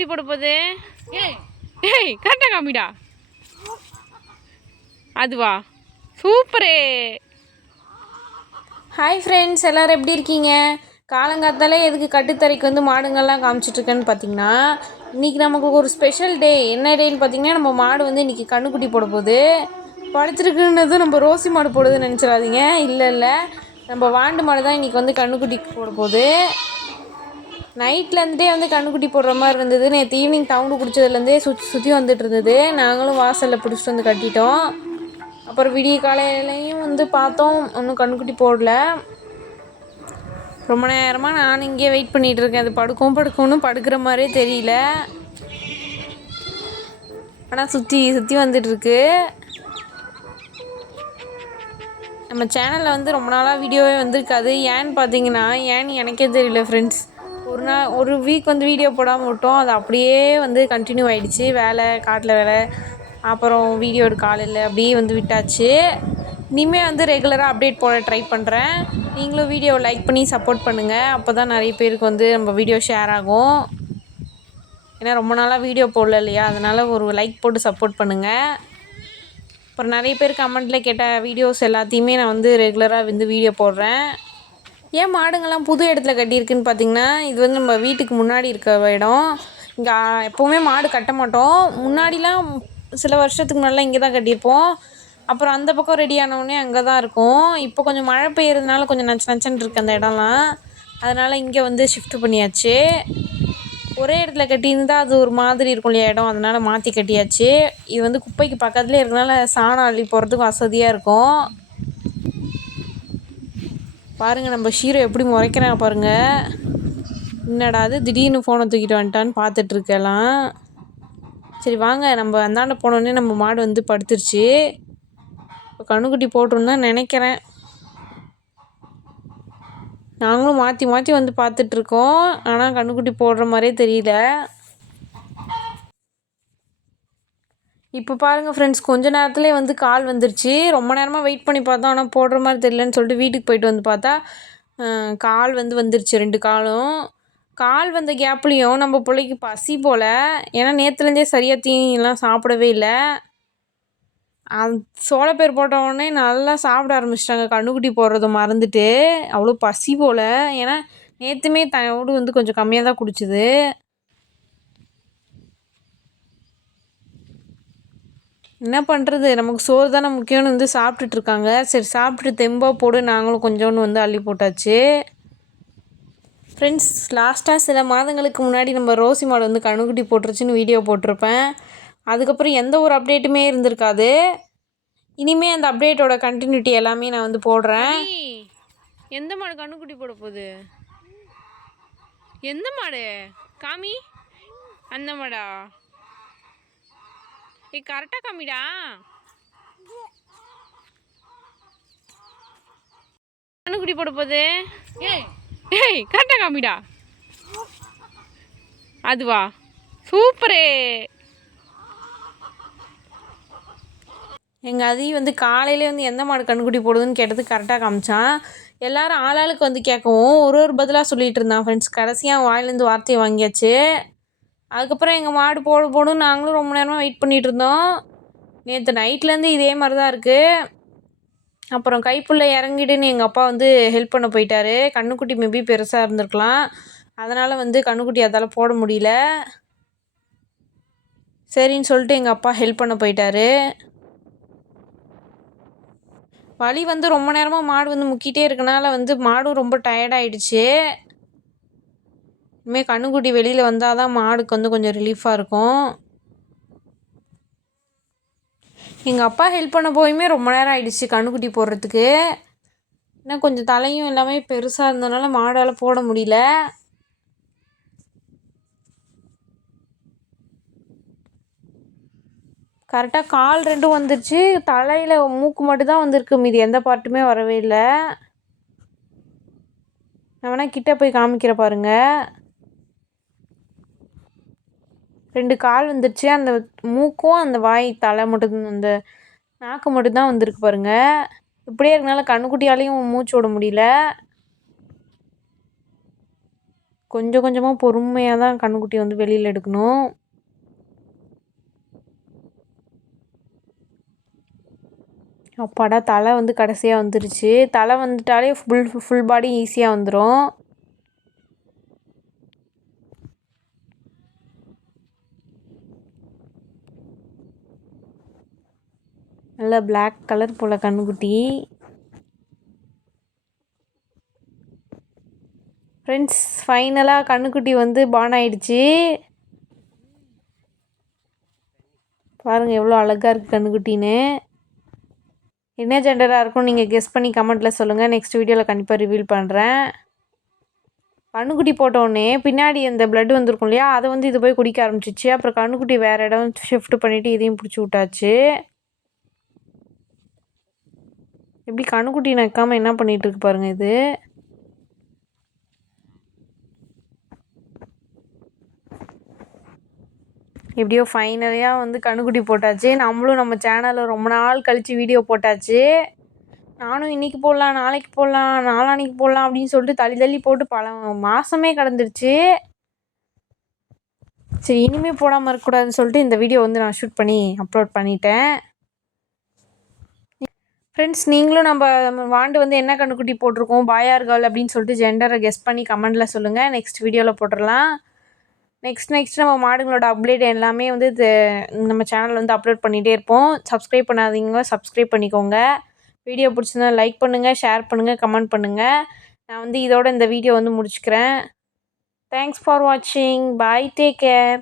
எப்படி போட போகுது? ஏய் கரெக்டாக காமிடா. அதுவா? சூப்பரே. ஹாய் ஃப்ரெண்ட்ஸ் எல்லோரும் எப்படி இருக்கீங்க? காலங்காத்தாலே எதுக்கு கட்டுத்தரைக்கு வந்து மாடுங்கள்லாம் காமிச்சிட்ருக்கேன்னு பார்த்தீங்கன்னா இன்றைக்கி நமக்கு ஒரு ஸ்பெஷல் டே என்ன டேன்னு பார்த்தீங்கன்னா நம்ம மாடு வந்து இன்றைக்கி கண்ணுக்குட்டி போட போகுது. படுத்துருக்குன்னது நம்ம ரோசி மாடு போடுதுன்னு நினச்சிடாதீங்க. இல்லை இல்லை. நம்ம வாண்டு மாடு தான் இன்றைக்கி வந்து கண்ணுக்குட்டி போட போகுது. நைட்லேருந்தே வந்து கண்ணுக்குட்டி போடுற மாதிரி இருந்தது. நேற்று ஈவினிங் டவுனு குடிச்சதுலேருந்தே சுற்றி சுற்றி வந்துட்டு இருந்தது நாங்களும் வாசலில் பிடிச்சிட்டு வந்து கட்டிட்டோம். அப்புறம் விடிய காலையிலையும் வந்து பார்த்தோம். ஒன்றும் கண்ணுக்குட்டி போடல. ரொம்ப நேரமாக நான் இங்கேயே வெயிட் பண்ணிகிட்டு இருக்கேன். அது படுக்கும் படுக்கும்னு படுக்கிற மாதிரியே தெரியல. ஆனால் சுற்றி சுற்றி வந்துட்டுருக்கு. நம்ம சேனலில் வந்து ரொம்ப நாளாக வீடியோவே வந்திருக்காது. ஏன்னு பார்த்தீங்கன்னா ஏன்னு எனக்கே தெரியல ஃப்ரெண்ட்ஸ் ஒரு நாள் ஒரு வீக் வந்து வீடியோ போடாமல் விட்டோம். அது அப்படியே வந்து கண்டினியூ ஆகிடுச்சு வேலை காட்டில் வேலை அப்புறம் வீடியோ எடுக்க ஆள் இல்லை அப்படியே வந்து விட்டாச்சு. இனிமேல் வந்து ரெகுலராக அப்டேட் போட ட்ரை பண்ணுறேன் நீங்களும் வீடியோவை லைக் பண்ணி சப்போர்ட் பண்ணுங்கள் அப்போ தான் நிறைய பேருக்கு வந்து நம்ம வீடியோ ஷேர் ஆகும். ஏன்னா ரொம்ப நாளாக வீடியோ போடல இல்லையா? அதனால் ஒரு லைக் போட்டு சப்போர்ட் பண்ணுங்கள் அப்புறம் நிறைய பேர் கமெண்ட்டில் கேட்ட வீடியோஸ் எல்லாத்தையுமே நான் வந்து ரெகுலராக வந்து வீடியோ போடுறேன். ஏன் மாடுங்கள்லாம் புது இடத்துல கட்டியிருக்குன்னு பார்த்தீங்கன்னா இது வந்து நம்ம வீட்டுக்கு முன்னாடி இருக்க இடம். இங்கே எப்போவுமே மாடு கட்ட மாட்டோம். முன்னாடிலாம் சில வருஷத்துக்கு முன்னாடிலாம் இங்கே தான் கட்டியிருப்போம். அப்புறம் அந்த பக்கம் ரெடி ஆனவுடனே அங்கே தான் இருக்கும். இப்போ கொஞ்சம் மழை பெய்யறதுனால கொஞ்சம் நச்சு நச்சன்னு இருக்குது அந்த இடம்லாம். அதனால் இங்கே வந்து ஷிஃப்ட் பண்ணியாச்சு. ஒரே இடத்துல கட்டியிருந்தால் அது ஒரு மாதிரி இருக்கும் இல்லையா இடம். அதனால் மாற்றி கட்டியாச்சு. இது வந்து குப்பைக்கு பக்கத்துலேயே இருக்கனால சாணம் அள்ளி போகிறதுக்கு வசதியாக இருக்கும். பாருங்கள் நம்ம ஷீரோ எப்படி முறைக்கிறான் பாருங்கள் என்னடா அது? திடீர்னு ஃபோனை தூக்கிட்டு வந்துட்டான்னு பார்த்துட்ருக்கலாம். சரி வாங்க. நம்ம அந்தாண்ட போனோடனே நம்ம மாடு வந்து படுத்துருச்சு. இப்போ கண்ணுக்குட்டி போட்டோன்னு தான் நினைக்கிறேன். நாங்களும் மாற்றி மாற்றி வந்து பார்த்துட்ருக்கோம். ஆனால் கண்ணுக்குட்டி போடுற மாதிரியே தெரியல. இப்போ பாருங்கள் ஃப்ரெண்ட்ஸ் கொஞ்ச நேரத்துலேயே வந்து கால் வந்துருச்சு. ரொம்ப நேரமாக வெயிட் பண்ணி பார்த்தோம். ஆனால் போடுற மாதிரி தெரியலன்னு சொல்லிட்டு வீட்டுக்கு போயிட்டு வந்து பார்த்தா கால் வந்து வந்துருச்சு ரெண்டு காலும். கால் வந்த கேப்லேயும் நம்ம பிள்ளைக்கு பசி போல். ஏன்னா நேற்றுலேருந்தே சரியாக தீனிலாம் சாப்பிடவே இல்லை. அது சோளப்பேர் போட்ட உடனே நல்லா சாப்பிட ஆரம்பிச்சிட்டாங்க. கண்ணுக்குட்டி போடுறத மறந்துட்டு. அவ்வளோ பசி போல். ஏன்னா நேற்றுமே தவிடு வந்து கொஞ்சம் கம்மியாக தான் குடிச்சிது. என்ன பண்ணுறது நமக்கு சோறு தானே முக்கியம்னு வந்து சாப்பிட்டுட்ருக்காங்க சரி சாப்பிட்டு தெம்பாக போடு. நாங்களும் கொஞ்சோண்டு வந்து அள்ளி போட்டாச்சு. ஃப்ரெண்ட்ஸ் லாஸ்ட்டாக சில மாதங்களுக்கு முன்னாடி நம்ம ரோசி மாடு வந்து கணுக்குட்டி போட்டுருச்சுன்னு வீடியோ போட்டிருப்பேன். அதுக்கப்புறம் எந்த ஒரு அப்டேட்டுமே இருந்திருக்காது. இனிமேல் அந்த அப்டேட்டோட கண்டினியூட்டி எல்லாமே நான் வந்து போடுறேன். எந்த மாடு கண்ணுக்குட்டி போட போகுது? எந்த மாடு? காமி? அந்த மாடா? ஏ கரெக்டாக காமிடா. கண்ணுக்குட்டி போட போகுது. ஏய். கரெக்டாக காமிடா. அதுவா? சூப்பரே. எங்கள் அதி வந்து காலையிலே வந்து எந்த மாடு கண்ணுக்குட்டி போடுதுன்னு கேட்டது கரெக்டாக காமிச்சான் எல்லாரும் ஆளாளுக்கு வந்து கேட்கவும் ஒரு ஒரு பதிலாக சொல்லிகிட்டு இருந்தான் ஃப்ரெண்ட்ஸ் கடைசியாக வாயிலேருந்து வார்த்தையை வாங்கியாச்சு. அதுக்கப்புறம் எங்கள் மாடு போடு போடும் நாங்களும் ரொம்ப நேரமாக வெயிட் பண்ணிகிட்டு இருந்தோம். நேற்று நைட்லேருந்து இதே மாதிரி தான் இருக்குது அப்புறம் கைப்புள்ள இறங்கிடுன்னு எங்கள் அப்பா வந்து ஹெல்ப் பண்ண போயிட்டாரு. கண்ணுக்குட்டி மேபி பெருசாக இருந்திருக்கலாம். அதனால் வந்து கண்ணுக்குட்டி அதால் போட முடியல. சரின்னு சொல்லிட்டு எங்கள் அப்பா ஹெல்ப் பண்ண போயிட்டாரு. வலி வந்து ரொம்ப நேரமாக மாடு வந்து முக்கிட்டே இருக்கனால வந்து மாடும் ரொம்ப டயர்டாயிடுச்சு இனிமேல் கண்ணுக்குட்டி வெளியில் வந்தால் தான் மாடுக்கு வந்து கொஞ்சம் ரிலீஃபாக இருக்கும். எங்கள் அப்பா ஹெல்ப் பண்ண போயுமே ரொம்ப நேரம் ஆயிடுச்சு கண்ணுக்குட்டி போடுறதுக்கு. இன்னும் கொஞ்சம் தலையும் எல்லாமே பெருசாக இருந்ததுனால மாடால் போட முடியல. கரெக்டாக கால் ரெண்டும் வந்துருச்சு. தலையில் மூக்கு மட்டும்தான் வந்திருக்கு மீதி. எந்த பார்ட்டுமே வரவே இல்லை. நான் வேணால் கிட்டே போய் காமிக்கிற பாருங்கள் ரெண்டு கால் வந்துருச்சு. அந்த மூக்கும் அந்த வாய் தலை மட்டும் அந்த நாக்கு மட்டும்தான் வந்திருக்கு பாருங்கள் இப்படியே இருக்கனால கண்ணுக்குட்டியாலையும் மூச்சு விட முடியல. கொஞ்சம் கொஞ்சமாக பொறுமையாக தான் கண்ணுக்குட்டி வந்து வெளியில் எடுக்கணும். அப்பாடா தலை வந்து கடைசியாக வந்துருச்சு. தலை வந்துட்டாலே ஃபுல் ஃபுல் பாடி ஈஸியாக வந்துடும் நல்ல பிளாக் கலர் போல் கண்ணுக்குட்டி. ஃப்ரெண்ட்ஸ் ஃபைனலாக கண்ணுக்குட்டி வந்து பான் ஆயிடுச்சு. பாருங்கள் எவ்வளோ அழகாக இருக்குது கண்ணுக்குட்டின்னு. என்ன ஜெண்டராக இருக்கும் நீங்கள் கெஸ் பண்ணி கமெண்ட்டில் சொல்லுங்கள் நெக்ஸ்ட் வீடியோவில் கண்டிப்பாக ரிவீல் பண்ணுறேன் கண்ணுக்குட்டி போட்டோடனே பின்னாடி அந்த பிளட் வந்திருக்கும் இல்லையா? அதை வந்து இது போய் குடிக்க ஆரம்பிச்சிச்சு. அப்புறம் கண்ணுக்குட்டி வேறு இடம் ஷிஃப்ட் பண்ணிவிட்டு இதையும் பிடிச்சி விட்டாச்சு. எப்படி கண்ணுக்குட்டி நக்காமல் என்ன பண்ணிகிட்ருக்கு பாருங்கள் இது? எப்படியோ ஃபைனலியாக வந்து கண்ணுக்குட்டி போட்டாச்சு. நம்மளும் நம்ம சேனலில் ரொம்ப நாள் கழித்து வீடியோ போட்டாச்சு. நானும் இன்றைக்கி போடலாம் நாளைக்கு போடலாம் நாளான்னைக்கு போடலாம் அப்படின்னு சொல்லிட்டு தள்ளி தள்ளி போட்டு பல மாதமே கடந்துருச்சு. சரி இனிமேல் போடாமல் இருக்கக்கூடாதுன்னு சொல்லிட்டு இந்த வீடியோ வந்து நான் ஷூட் பண்ணி அப்லோட் பண்ணிட்டேன். ஃப்ரெண்ட்ஸ் நீங்களும் நம்ம நம்ம வாண்டு வந்து என்ன கண்ணுக்குட்டி போட்டிருக்கோம்? பாயார் கேர்ள் அப்படின்னு சொல்லிட்டு ஜெண்டரை கெஸ் பண்ணி கமெண்டில் சொல்லுங்கள் நெக்ஸ்ட் வீடியோவில் போட்டுடலாம். நெக்ஸ்ட் நெக்ஸ்ட் நம்ம மாடுங்களோட அப்டேட் எல்லாமே வந்து இது நம்ம சேனலில் வந்து அப்லோட் பண்ணிகிட்டே இருப்போம். சப்ஸ்கிரைப் பண்ணாதீங்க. சப்ஸ்கிரைப் பண்ணிக்கோங்க. வீடியோ பிடிச்சிருந்தா லைக் பண்ணுங்கள் ஷேர் பண்ணுங்கள் கமெண்ட் பண்ணுங்கள் நான் வந்து இதோட இந்த வீடியோ வந்து முடிச்சுக்கிறேன். தேங்க்ஸ் ஃபார் வாட்சிங் பாய் டேக் கேர்